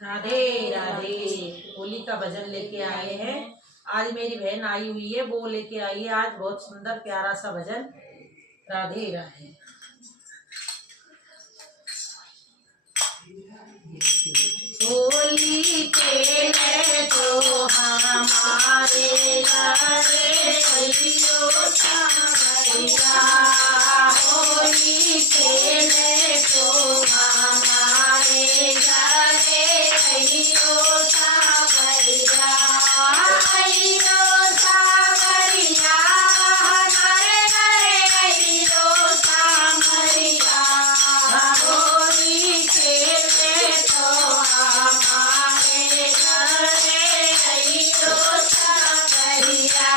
राधे राधे। होली का भजन लेके आए हैं। आज मेरी बहन आई हुई है, वो लेके आई है आज बहुत सुंदर प्यारा सा भजन। राधे राधे। होली खेले तो हमारे घरे अइयो सावरिया, होली खेले तो हमारे घरे अइयो सावरिया, अइयो सावरिया, हमारे घरे अइयो सावरिया, होली खेले तो हमारे घरे अइयो सावरिया,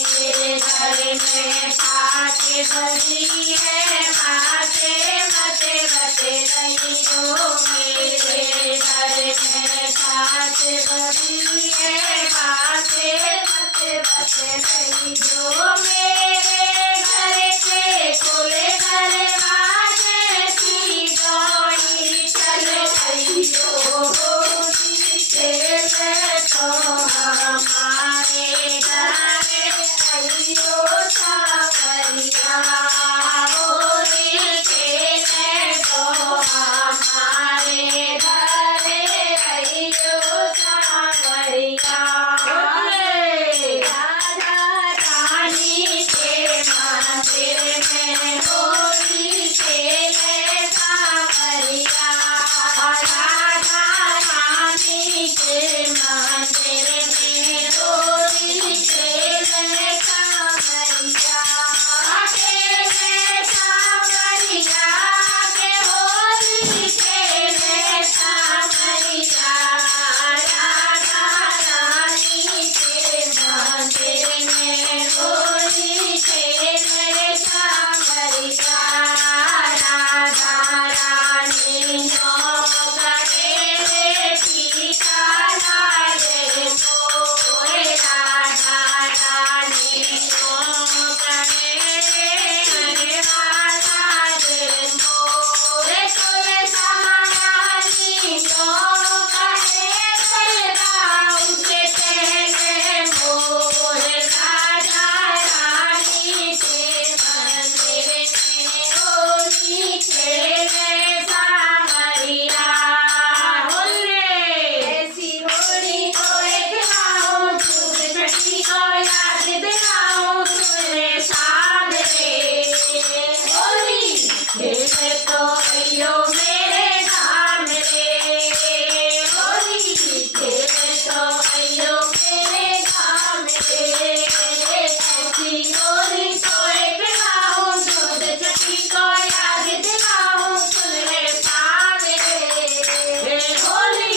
मेरे घर में पाके भरी है बाते बते बते रहियो, मेरे घर में पाके भरी है बाते बते बते रहियो, मेरे घर के खुले दरवाजे की दौड़ी चल रहियो, होली खेले तो हमारे घरे अइयो सावरिया, होली खेले तो हमारे घरे अइयो सावरिया, राधा रानी के मंदिर में होली खेले सावरिया, राधा रानी के मंदिर में होली खेले सावरिया, खेले सावरिया के होली खेले सावरिया, राधा रानी के मंदिर में होली खेले सावरिया, राधा रानी नौकरे टीका लागे मोरे, राधा रानी नौकरे लागे मोरे, तुले समानी नौकरे गाँव के चले मोरे, राधा रानी के मंदिर में होली खेले सावरिया, ऐसी होली को एक गाँव चुप छठी को याद दिलाऊं सुने साथ रे, होली खेले तो अइयो मेरे धाम रे, होली खेले तो अइयो मेरे धाम रे, ऐसी होली को एक गाँव दूध छठी को याद दिलाऊं सुने साथ रे, होली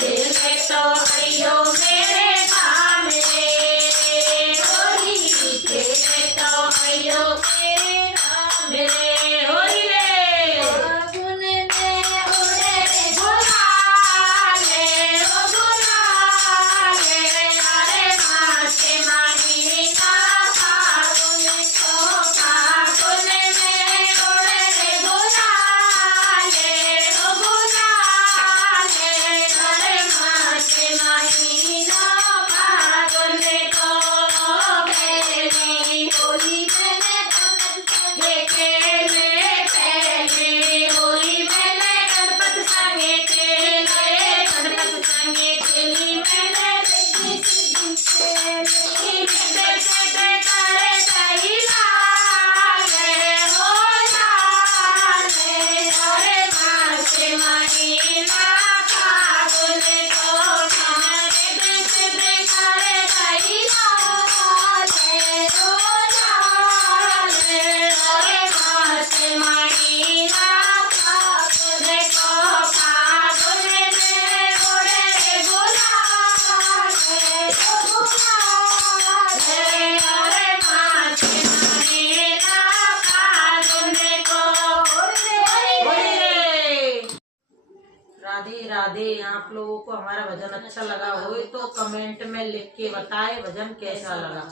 खेले तो अइयो मेरे धाम रे, होली खेले तो अइयो मेरे धाम रे, होली रे। फागुन में उड़े गुलाले, ओ गुलाले, अरे माथे माहीना फागुन को, फागुन में उड़े गुलाले, ओ गुलाले, अरे माथे माहीना फागुन को, खेली होली मैंने खेले होली मैंने गणपत संगे खेले, गणपत संगे खेली मैंने करे सही लाले, हो लाले, अरे माथे महीना फागुन को, करे सही लाले, हो लाले, अरे माथे महीना फागुन को, फागुन में उड़े गुलाले, ओ गुलाले, अरे माथे महीना फागुन को, राधे राधे। आप लोगों को हमारा भजन अच्छा लगा हो तो कमेंट में लिख के बताएं भजन कैसा लगा।